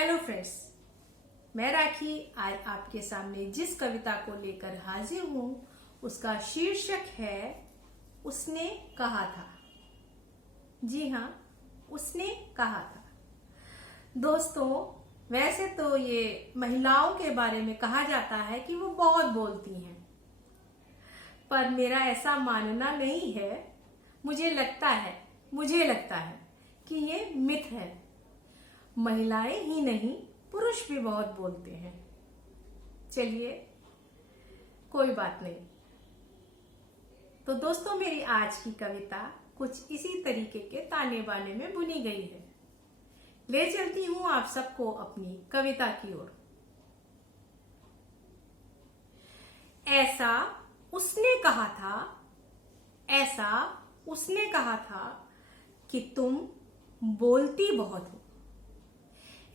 Hello friends, मैं राखी आज आपके सामने जिस कविता को लेकर हाजिर हूं उसका शीर्षक है उसने कहा था। जी हाँ, उसने कहा था। दोस्तों, वैसे तो ये महिलाओं के बारे में कहा जाता है कि वो बहुत बोलती हैं, पर मेरा ऐसा मानना नहीं है। मुझे लगता है कि ये मिथ है। महिलाएं ही नहीं, पुरुष भी बहुत बोलते हैं। चलिए, कोई बात नहीं। तो दोस्तों, मेरी आज की कविता कुछ इसी तरीके के ताने बाने में बुनी गई है। ले चलती हूं आप सबको अपनी कविता की ओर। ऐसा उसने कहा था कि तुम बोलती बहुत हो।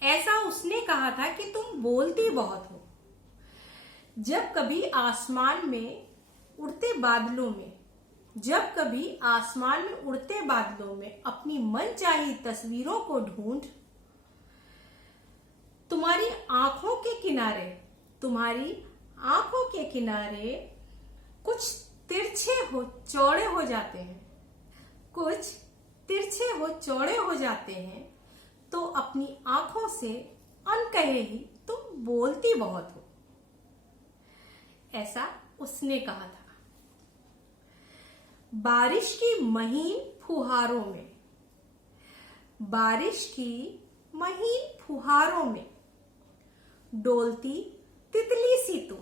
ऐसा उसने कहा था कि तुम बोलती बहुत हो। जब कभी आसमान में उड़ते बादलों में अपनी मनचाही तस्वीरों को ढूंढ, तुम्हारी आंखों के किनारे कुछ चौड़े हो जाते हैं, तो अपनी आंखों से अनकहे ही तुम बोलती बहुत हो। ऐसा उसने कहा था। बारिश की महीन फुहारों में डोलती तितली सी तुम।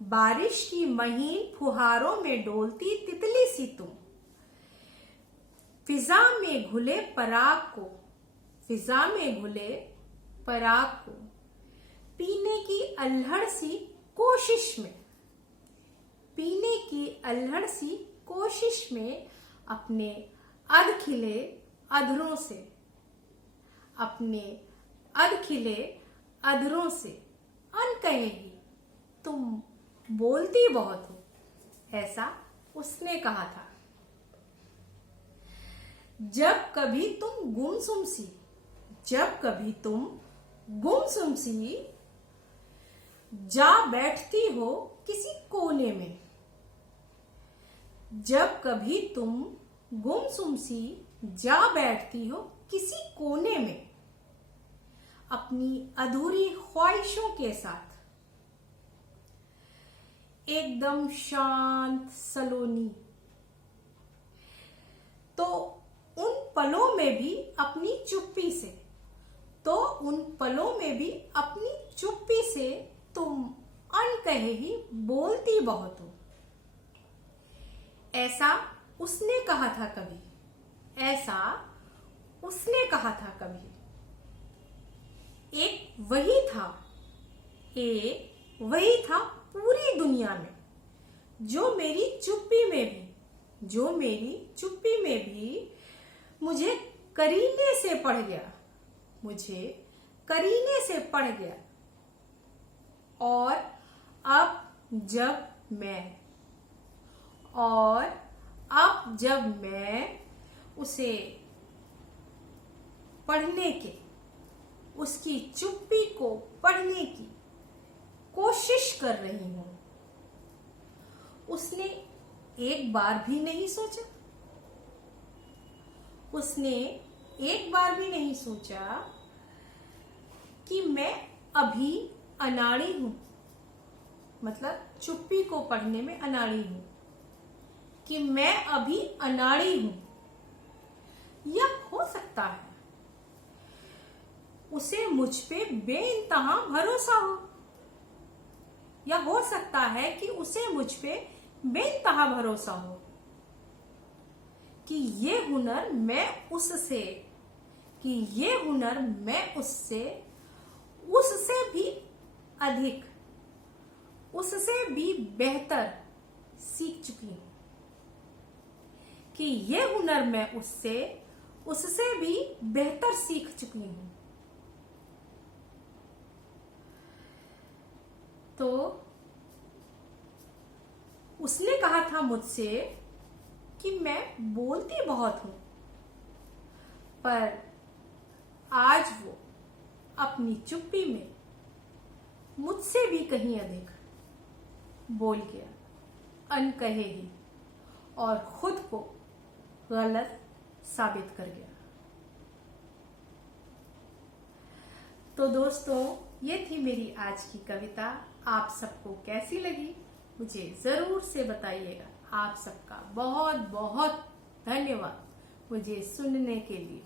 बारिश की महीन फुहारों में डोलती तितली सी तुम। फिजा में घुले पराग को पीने की अल्हड़ सी कोशिश में अपने अधखिले अधरों से अनकहे ही तुम बोलती बहुत हो। ऐसा उसने कहा था। जब कभी तुम गुमसुम सी जा बैठती हो किसी कोने में। जब कभी तुम गुमसुम सी जा बैठती हो किसी कोने में, अपनी अधूरी ख्वाहिशों के साथ, एकदम शांत सलोनी, तो उन पलों में भी अपनी चुप्पी से तुम अनकहे ही बोलती बहुत हो। ऐसा उसने कहा था कभी। एक वही था पूरी दुनिया में, जो मेरी चुप्पी में भी मुझे करीने से पढ़ गया। और अब जब मैं उसे उसकी चुप्पी को पढ़ने की कोशिश कर रही हूं, उसने एक बार भी नहीं सोचा कि मैं अभी अनाड़ी हूं। मतलब चुप्पी को पढ़ने में अनाड़ी हूं, कि मैं अभी अनाड़ी हूं। या हो सकता है उसे मुझ पे बेइंतहा भरोसा हो, या हो सकता है कि उसे मुझ पे बेइंतहा भरोसा हो कि ये हुनर मैं उससे भी अधिक, उससे भी बेहतर सीख चुकी हूं। कि ये हुनर मैं उससे भी बेहतर सीख चुकी हूं। तो उसने कहा था मुझसे कि मैं बोलती बहुत हूं, पर आज वो अपनी चुप्पी में मुझसे भी कहीं अधिक बोल गया, अनकहे ही, और खुद को गलत साबित कर गया। तो दोस्तों, ये थी मेरी आज की कविता। आप सबको कैसी लगी मुझे जरूर से बताइएगा। आप सबका बहुत बहुत धन्यवाद मुझे सुनने के लिए।